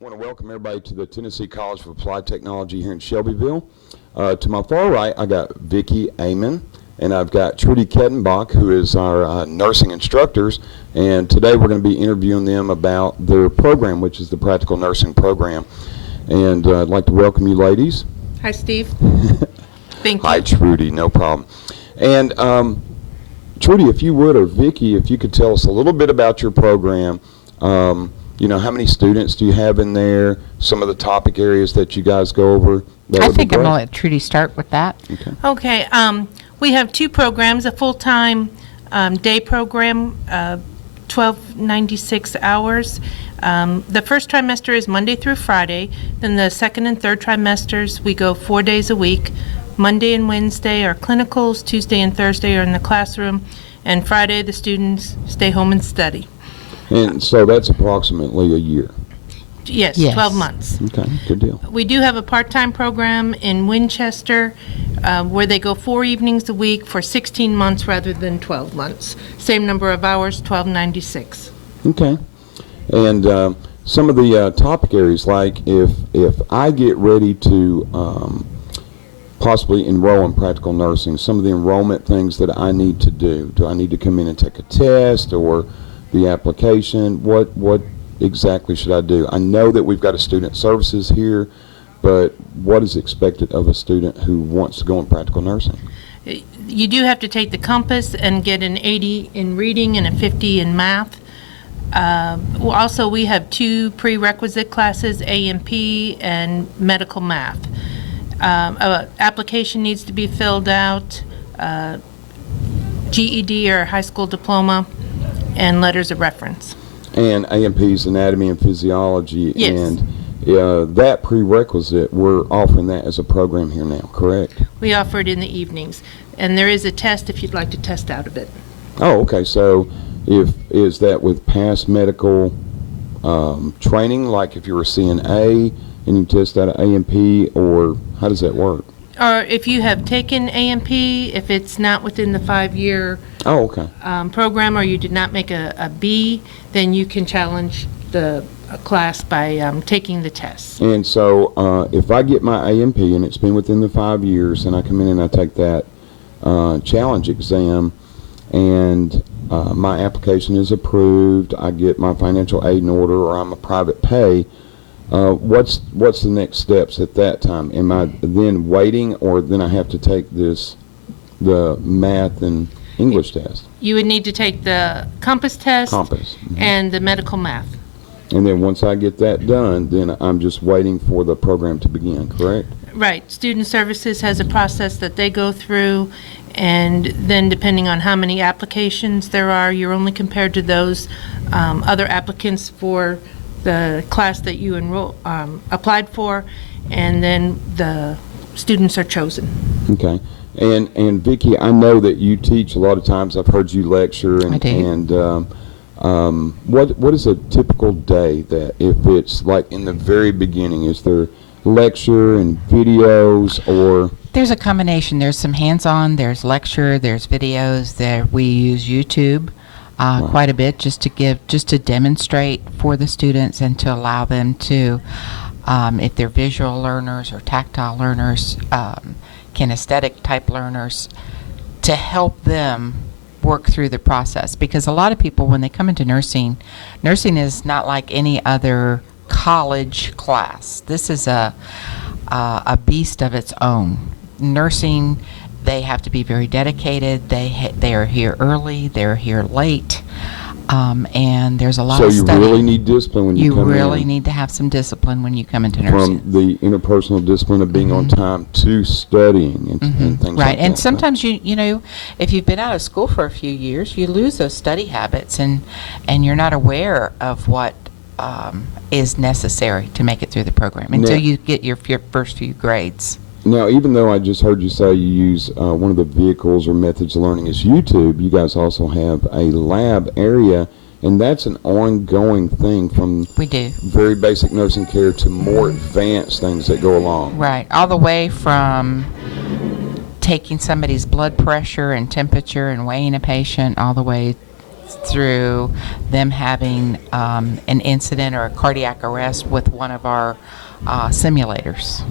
I want to welcome everybody to the Tennessee College of Applied Technology here in Shelbyville. To my far right, I got Vicki, Aman, and I've got Trudy, Kettenbach, who is our nursing instructors. And today we're going to be interviewing them about their program, which is the Practical Nursing Program. And I'd like to welcome you ladies. Hi, Steve. Thank you. Hi, Trudy. No problem. And Trudy, if you would, or Vicki, if you could tell us a little bit about your program. You know, how many students do you have in there? Some of the topic areas that you guys go over. I think I'm going to let Trudy start with that. Okay. We have two programs, a full-time day program, 1296 hours. The first trimester is Monday through Friday. Then the second and third trimesters, we go 4 days a week. Monday and Wednesday are clinicals. Tuesday and Thursday are in the classroom. And Friday, the students stay home and study. And so that's approximately a year. Yes, 12 months. Okay, good deal. We do have a part-time program in Winchester where they go 4 evenings a week for 16 months rather than 12 months. Same number of hours, 1296. Okay. And some of the topic areas, like if I get ready to possibly enroll in practical nursing, some of the enrollment things that I need to do. Do I need to come in and take a test or the application? What exactly should I do? I know that we've got a student services here, but what is expected of a student who wants to go in practical nursing? You do have to take the compass and get an 80 in reading and a 50 in math. Also, we have two prerequisite classes, A&P and medical math. Application needs to be filled out, GED or high school diploma, and letters of reference. And A&P's anatomy and physiology. Yes. And that prerequisite, we're offering that as a program here now, correct? We offer it in the evenings. And there is a test if you'd like to test out of it. Oh, okay. So is that with past medical training, like if you're a CNA and you test out of A&P, or how does that work? Or if you have taken A&P, if it's not within the 5-year program, or you did not make a B, then you can challenge the class by taking the test. And so if I get my A&P and it's been within the 5 years, and I come in and I take that challenge exam, and my application is approved, I get my financial aid in order, or I'm a private pay, what's the next steps at that time? Am I then waiting, or then I have to take the math and English test? You would need to take the compass test Mm-hmm. and the medical math. And then once I get that done, then I'm just waiting for the program to begin, correct? Right. Student Services has a process that they go through, and then depending on how many applications there are, you're only compared to those other applicants for the class that you applied for, and then the students are chosen. Okay. And Vicki, I know that you teach a lot of times. I've heard you lecture. And, I do. And what is a typical day that, if it's like in the very beginning, is there lecture and videos, or? There's a combination. There's some hands-on, there's lecture, there's videos. There we use YouTube quite a bit just to demonstrate for the students and to allow them to, if they're visual learners or tactile learners, kinesthetic type learners, to help them work through the process. Because a lot of people, when they come into nursing is not like any other college class. This is a beast of its own. Nursing, they have to be very dedicated. They are here early, they're here late, and there's a lot of study. So you really need discipline when you come in. You really need to have some discipline when you come into nursing. From the interpersonal discipline of being on time to studying and things like that. Right, and sometimes you know, if you've been out of school for a few years, you lose those study habits, and you're not aware of what is necessary to make it through the program until you get your first few grades. Now, even though I just heard you say you use one of the vehicles or methods of learning is YouTube, you guys also have a lab area, and that's an ongoing thing from very basic nursing care to more advanced things that go along. Right, all the way from taking somebody's blood pressure and temperature and weighing a patient, all the way through them having an incident or a cardiac arrest with one of our simulators.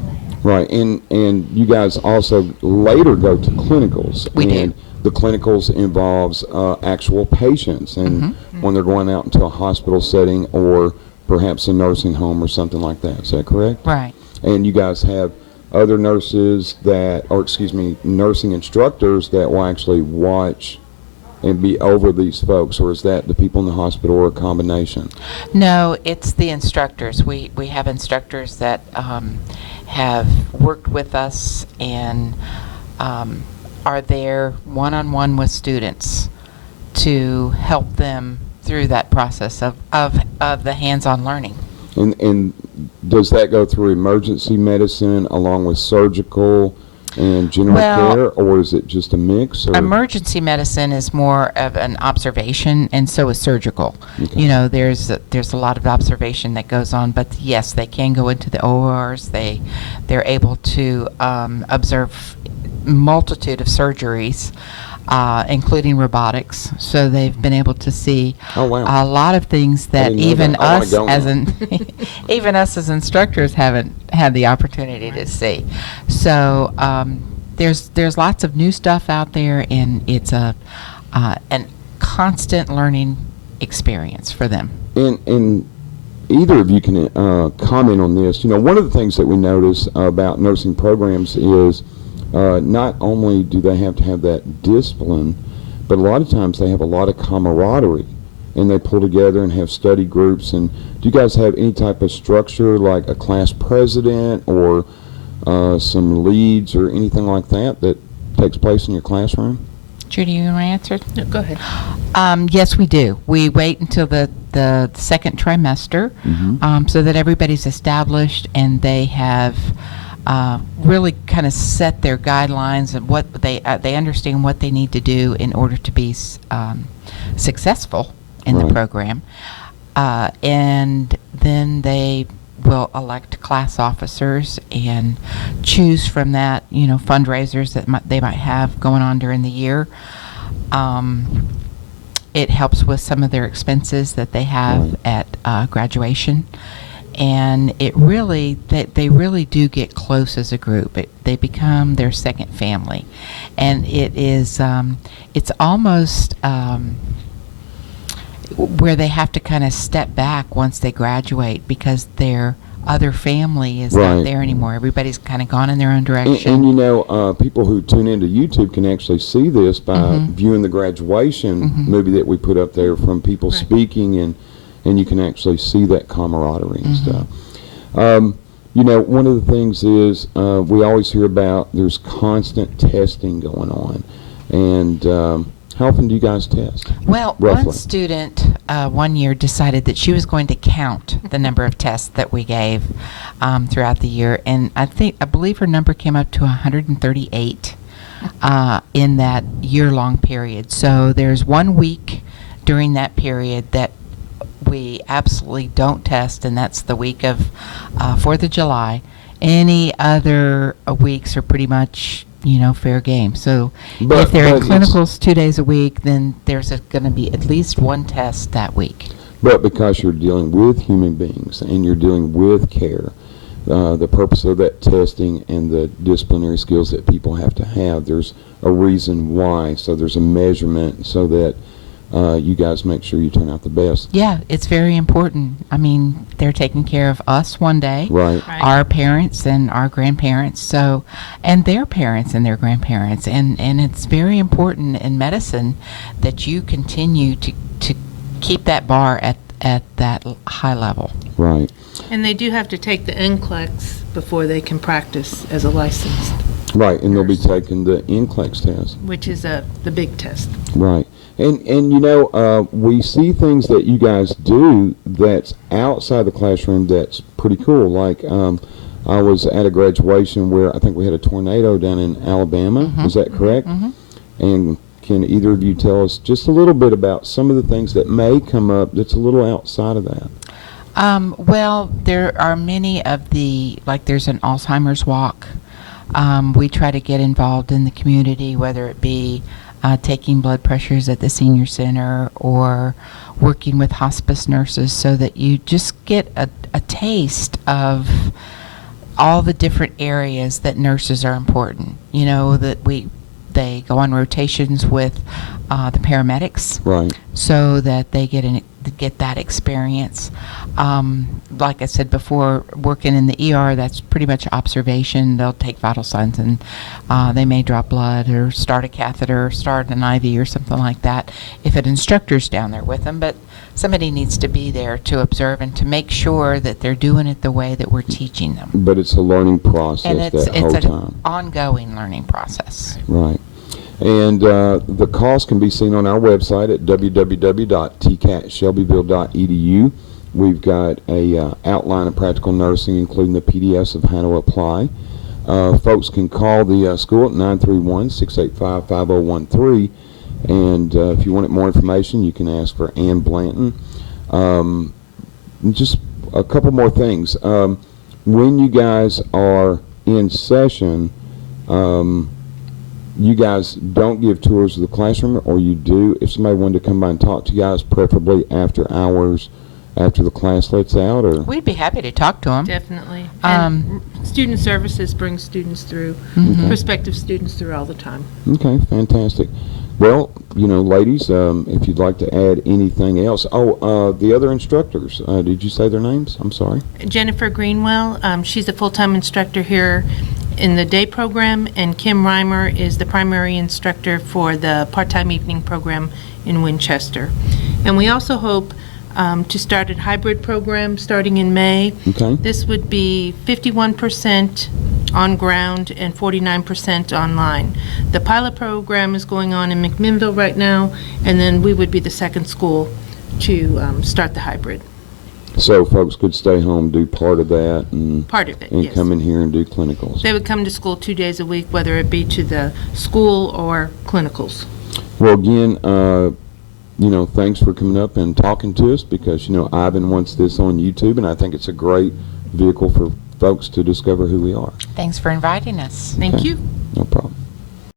Right, and you guys also later go to clinicals. We do. And the clinicals involves actual patients, and when they're going out into a hospital setting or perhaps a nursing home or something like that. Is that correct? Right. And you guys have other nurses that, or excuse me, nursing instructors that will actually watch and be over these folks, or is that the people in the hospital or a combination? No, it's the instructors. We have instructors that have worked with us and are there one-on-one with students to help them through that process of the hands-on learning. And does that go through emergency medicine along with surgical and general care, or is it just a mix? Or? Emergency medicine is more of an observation, and so is surgical. Okay. You know, there's a lot of observation that goes on, but yes, they can go into the ORs. They're able to observe multitude of surgeries, including robotics. So they've been able to see a lot of things that even us as even us as instructors haven't had the opportunity to see. So there's lots of new stuff out there, and it's an constant learning experience for them. And either of you can comment on this. You know, one of the things that we notice about nursing programs is not only do they have to have that discipline, but a lot of times they have a lot of camaraderie, and they pull together and have study groups. And do you guys have any type of structure, like a class president or some leads or anything like that takes place in your classroom? Trudy, you want to answer? No, go ahead. Yes, we do. We wait until the second trimester so that everybody's established and they have really kind of set their guidelines and what they understand what they need to do in order to be successful in the program, and then they will elect class officers and choose from that, you know, fundraisers that they might have going on during the year. It helps with some of their expenses that they have at graduation. And it really, they really do get close as a group. They become their second family. And it is, it's almost where they have to kind of step back once they graduate because their other family is not there anymore. Everybody's kind of gone in their own direction. And you know, people who tune into YouTube can actually see this by viewing the graduation movie that we put up there from people speaking, and you can actually see that camaraderie and stuff. You know, one of the things is we always hear about there's constant testing going on. And how often do you guys test? Well, roughly? One student one year decided that she was going to count the number of tests that we gave throughout the year. And I believe her number came up to 138 in that year-long period. So there's 1 week during that period that we absolutely don't test, and that's the week of 4th of July. Any other weeks are pretty much, you know, fair game. So if they're in clinicals 2 days a week, then there's going to be at least one test that week. But because you're dealing with human beings and you're dealing with care, the purpose of that testing and the disciplinary skills that people have to have, there's a reason why. So there's a measurement so that you guys make sure you turn out the best. Yeah, it's very important. I mean, they're taking care of us one day, Right. our parents and our grandparents, so, and their parents and their grandparents, and it's very important in medicine that you continue to keep that bar at that high level. Right. And they do have to take the NCLEX before they can practice as a licensed, Right, and they'll be taking the NCLEX test. which is the big test. Right. And you know, we see things that you guys do that's outside the classroom that's pretty cool. Like I was at a graduation where I think we had a tornado down in Alabama. Is that correct? And can either of you tell us just a little bit about some of the things that may come up that's a little outside of that? Well, there are many of like there's an Alzheimer's walk. We try to get involved in the community, whether it be taking blood pressures at the senior center, or working with hospice nurses, so that you just get a taste of all the different areas that nurses are important. You know, that they go on rotations with the paramedics, Right. so that they get that experience. Like I said before, working in the ER, that's pretty much observation. They'll take vital signs, and they may draw blood or start a catheter or start an IV or something like that if an instructor's down there with them. But somebody needs to be there to observe and to make sure that they're doing it the way that we're teaching them. But it's a learning process And it's that whole an time. ongoing learning process. Right. And the cost can be seen on our website at www.tcatshelbyville.edu. We've got a outline of practical nursing, including the PDFs of how to apply. Folks can call the school at 931-685-5013. And if you wanted more information, you can ask for Ann Blanton. Just a couple more things. When you guys are in session, you guys don't give tours of the classroom, or you do? If somebody wanted to come by and talk to you guys, preferably after hours, after the class lets out, or? We'd be happy to talk to them. Definitely. And student services brings students through, prospective students through all the time. Okay, fantastic. Well, you know, ladies, if you'd like to add anything else. Oh, the other instructors, did you say their names? I'm sorry. Jennifer Greenwell, she's a full-time instructor here in the day program, and Kim Reimer is the primary instructor for the part-time evening program in Winchester. And we also hope to start a hybrid program starting in May. Okay. This would be 51% on ground and 49% online. The pilot program is going on in McMinnville right now, and then we would be the second school to start the hybrid. So folks could stay home, do part of that, and Part of it, and yes. come in here and do clinicals. They would come to school 2 days a week, whether it be to the school or clinicals. Well, again, you know, thanks for coming up and talking to us, because, you know, Ivan wants this on YouTube, and I think it's a great vehicle for folks to discover who we are. Thanks for inviting us. Thank Okay. you. No problem.